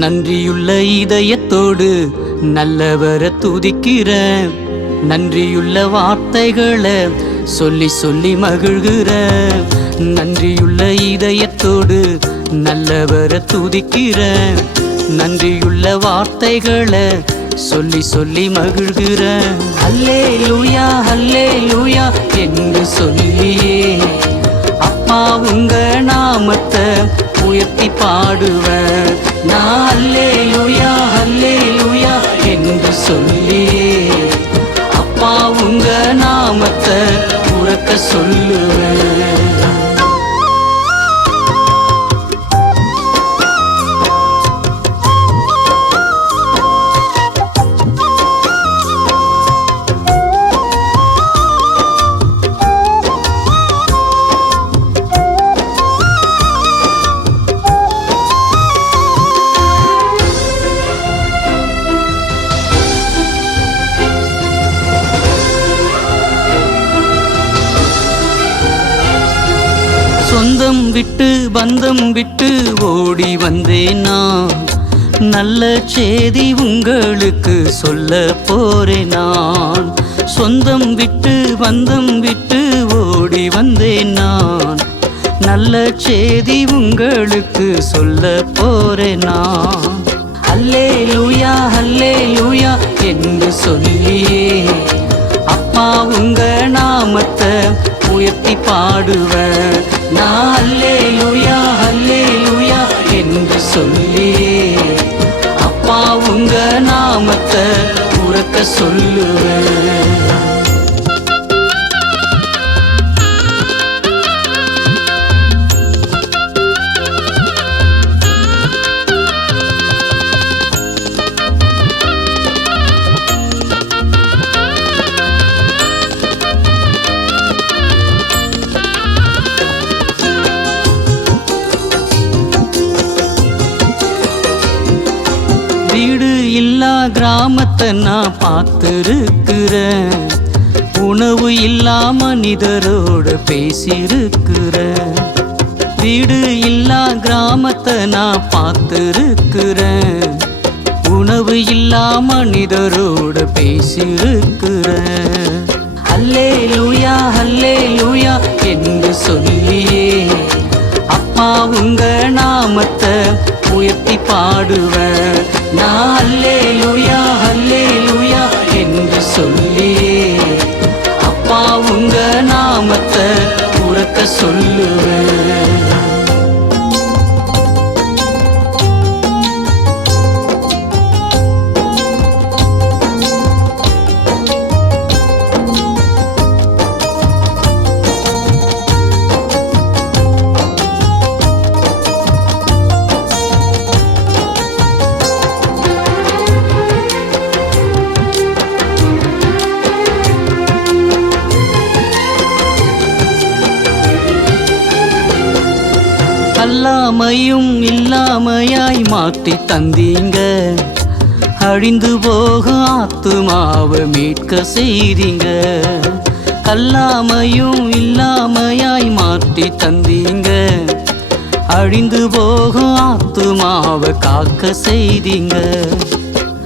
நன்றியுள்ள இதயத்தோடு நல்லவர துதிக்கிற நன்றியுள்ள வார்த்தைகளை சொல்லி சொல்லி மகிழ்கிற நன்றியுள்ள இதயத்தோடு நல்லவர துதிக்கிற நன்றியுள்ள வார்த்தைகளை சொல்லி சொல்லி மகிழ்கிற அல்லே லூயா அல்லே லூயா என்று சொல்லியே. அப்பா உங்க நாமத்தை உயர்த்தி பாடுவேன். விட்டு பந்தம் விட்டு ஓடி வந்தேன் நான். நல்ல செய்தி உங்களுக்கு சொல்ல போறேன் நான். சொந்தம் விட்டு பந்தம் விட்டு ஓடி வந்தேன் நான். நல்ல செய்தி உங்களுக்கு சொல்ல போறேன் நான். அல்லே லூயா அல்லே லூயா என்று சொல்லியே. அப்பா உங்க நாமத்தை உயர்த்தி பாடுவேன் உறக்க சொல்லுவேன். வீடு இல்லா கிராமத்தை நான் பார்த்துருக்கிறேன். உணவு இல்லா மனிதரோடு பேசியிருக்கிறேன். வீடு இல்லா கிராமத்தை நான் பார்த்துருக்கிறேன். உணவு இல்லா மனிதரோடு பேசியிருக்கிறேன். அல்லே லூயா அல்லே லூயா என்று சொல்லியே. அப்பா உங்க நாமத்தை உயர்த்தி பாடுவேன். நான் அல்லே அல்லாமையும் இல்லாமையாய் மாற்றி தந்தீங்க. அழிந்து போகும் ஆத்துமாவை மீட்க செய்தீங்க. கல்லாமையும் இல்லாமையாய் மாற்றி தந்தீங்க. அழிந்து போகும் ஆத்துமாவை காக்க செய்தீங்க.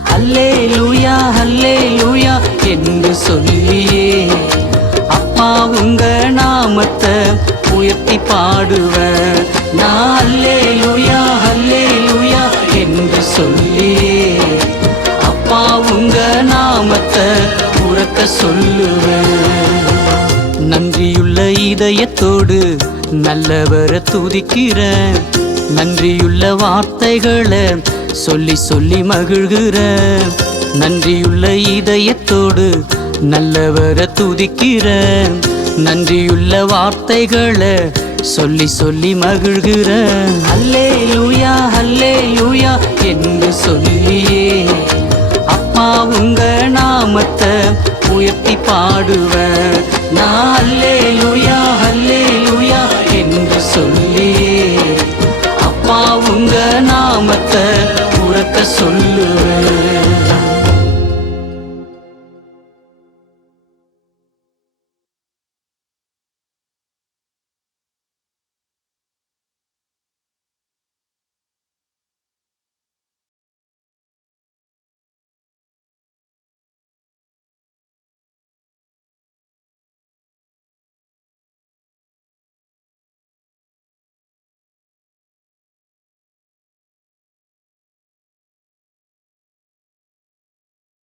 அல்லே லூயா அல்லே லூயா என்று சொல்லியே. நாமத்தை உறக்க சொல்லுவேன். நன்றியுள்ள இதயத்தோடு நல்லவரை துதிக்கிறேன். நன்றியுள்ள வார்த்தைகளை சொல்லி சொல்லி மகிழ்கிறேன். நன்றியுள்ள இதயத்தோடு நல்லவரை துதிக்கிறேன். நன்றியுள்ள வார்த்தைகளை சொல்லி சொல்லி மகிழ்கிறேன். அல்லே லூயா அல்லே லூயா என்று சொல்லியே. அப்பா உங்க நாமத்தை உயர்த்தி பாடுவ. நான் அல்லே லுயா அல்லே லுயா என்று சொல்லி அப்பா உங்க நாமத்தை உறக்க சொல்லுவேன்